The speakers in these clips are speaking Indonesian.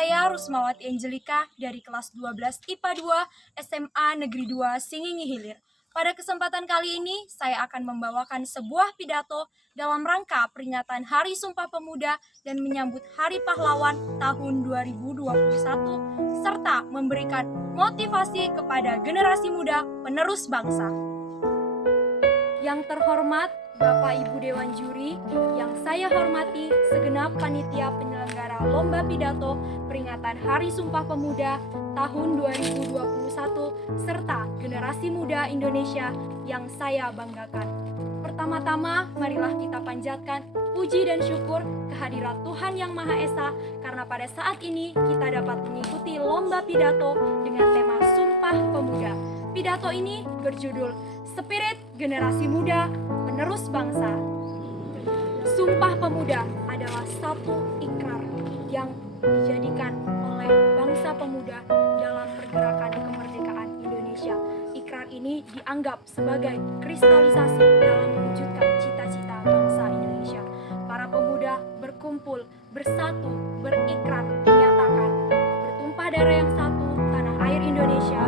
Saya Rusmawati Angelika dari kelas 12 IPA 2 SMA Negeri 2 Singingi Hilir. Pada kesempatan kali ini, saya akan membawakan sebuah pidato dalam rangka peringatan Hari Sumpah Pemuda dan menyambut Hari Pahlawan tahun 2021, serta memberikan motivasi kepada generasi muda penerus bangsa. Yang terhormat Bapak Ibu Dewan Juri, yang saya hormati segenap panitia penyelenggara Lomba Pidato peringatan Hari Sumpah Pemuda tahun 2021 serta generasi muda Indonesia yang saya banggakan. Pertama-tama, marilah kita panjatkan puji dan syukur kehadirat Tuhan Yang Maha Esa karena pada saat ini kita dapat mengikuti Lomba Pidato dengan tema Sumpah Pemuda. Pidato ini berjudul Spirit Generasi Muda Penerus Bangsa. Sumpah Pemuda adalah satu ikrar yang dijadikan oleh bangsa pemuda dalam pergerakan kemerdekaan Indonesia. Ikrar ini dianggap sebagai kristalisasi dalam mewujudkan cita-cita bangsa Indonesia. Para pemuda berkumpul, bersatu, berikrar, menyatakan bertumpah darah yang satu, tanah air Indonesia,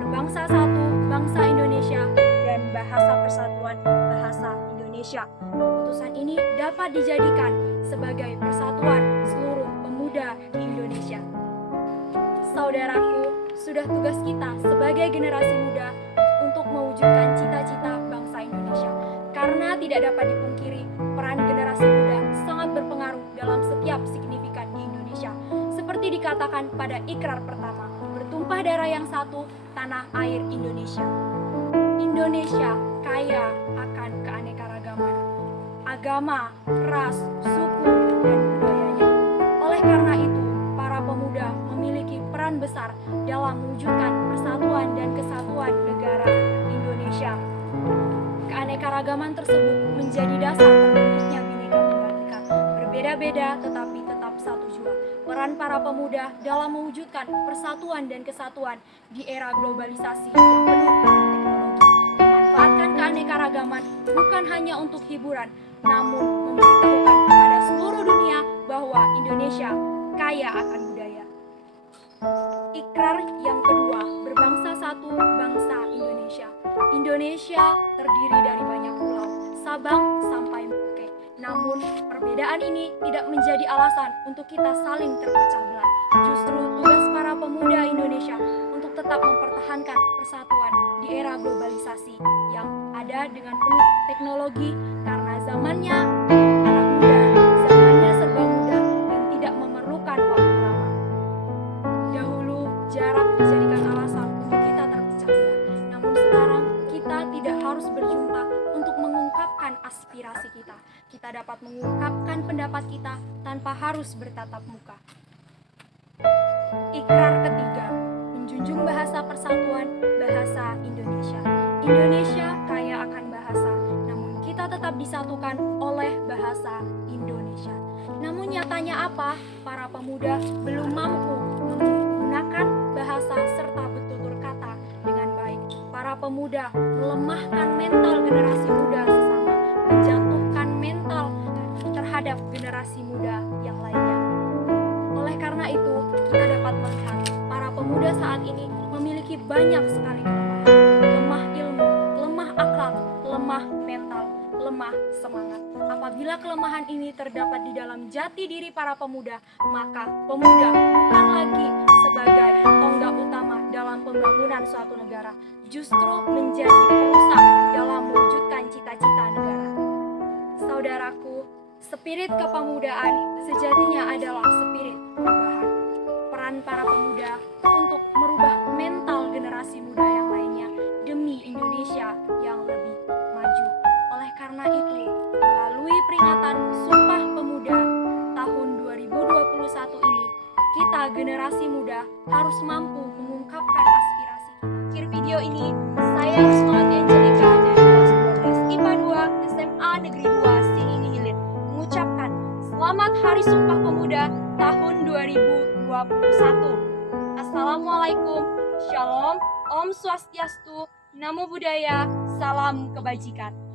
berbangsa satu, bangsa Indonesia, dan bahasa persatuan bahasa Indonesia. Keputusan ini dapat dijadikan sebagai persatuan seluruh pemuda di Indonesia. Saudaraku, sudah tugas kita sebagai generasi muda untuk mewujudkan cita-cita bangsa Indonesia. Karena tidak dapat dipungkiri, peran generasi muda sangat berpengaruh dalam setiap signifikan di Indonesia. Seperti dikatakan pada ikrar pertama, bertumpah darah yang satu, tanah air Indonesia. Indonesia kaya akan keanekaragaman, agama, ras, suku, dan budayanya. Oleh karena itu, para pemuda memiliki peran besar dalam mewujudkan persatuan dan kesatuan negara Indonesia. Keanekaragaman tersebut menjadi dasar terbentuknya Bhinneka Tunggal Ika. Berbeda-beda tetapi tetap satu jua. Peran para pemuda dalam mewujudkan persatuan dan kesatuan di era globalisasi yang penuh dengan teknologi. Memanfaatkan keanekaragaman bukan hanya untuk hiburan, namun memberitahukan kepada seluruh dunia bahwa Indonesia kaya akan budaya. Ikrar yang kedua, berbangsa satu, bangsa Indonesia. Indonesia terdiri dari banyak pulau, Sabang sampai Merauke. Namun, perbedaan ini tidak menjadi alasan untuk kita saling terpecah belah. Justru tugas para pemuda Indonesia untuk tetap mempertahankan persatuan di era globalisasi yang ada dengan penuh teknologi karena zamannya anak muda, zamannya serba muda dan tidak memerlukan waktu lama. Dahulu jarak dijadikan alasan untuk kita terpecah belah. Namun sekarang kita tidak harus berjumpa untuk mengungkapkan aspirasi kita. Kita dapat mengungkapkan pendapat kita tanpa harus bertatap muka. Ikrar ketiga, menjunjung bahasa persatuan, bahasa Indonesia. Indonesia kaya akan bahasa, namun kita tetap disatukan oleh bahasa Indonesia. Namun nyatanya apa? Para pemuda belum mampu menggunakan bahasa serta bertutur kata dengan baik. Para pemuda melemahkan mental generasi muda sesama, menjatuhkan mental terhadap generasi muda yang lainnya. Oleh karena itu, kita dapat melihat para pemuda saat ini memiliki banyak sekali kelemahan. Lemah ilmu, lemah akhlak, lemah mental, lemah semangat. Apabila kelemahan ini terdapat di dalam jati diri para pemuda, maka pemuda bukan lagi sebagai tonggak utama dalam pembangunan suatu negara, justru menjadi perusak dalam mewujudkan cita-cita negara. Saudaraku, spirit kepemudaan sejatinya adalah spirit perubahan. Peran para pemuda untuk merubah mental generasi muda yang lainnya demi Indonesia yang lebih maju. Oleh karena itu, melalui peringatan Sumpah Pemuda tahun 2021 ini, kita generasi muda harus mampu mengungkapkan aspirasi. Akhir video ini, saya Rusmawati Angelika dari kelas 12 IPA 2 SMA Negeri 2 Singingi Hilir mengucapkan Selamat Hari Sumpah Pemuda tahun 2021. Assalamualaikum, Shalom, Om Swastiastu, Namo Buddhaya, Salam Kebajikan.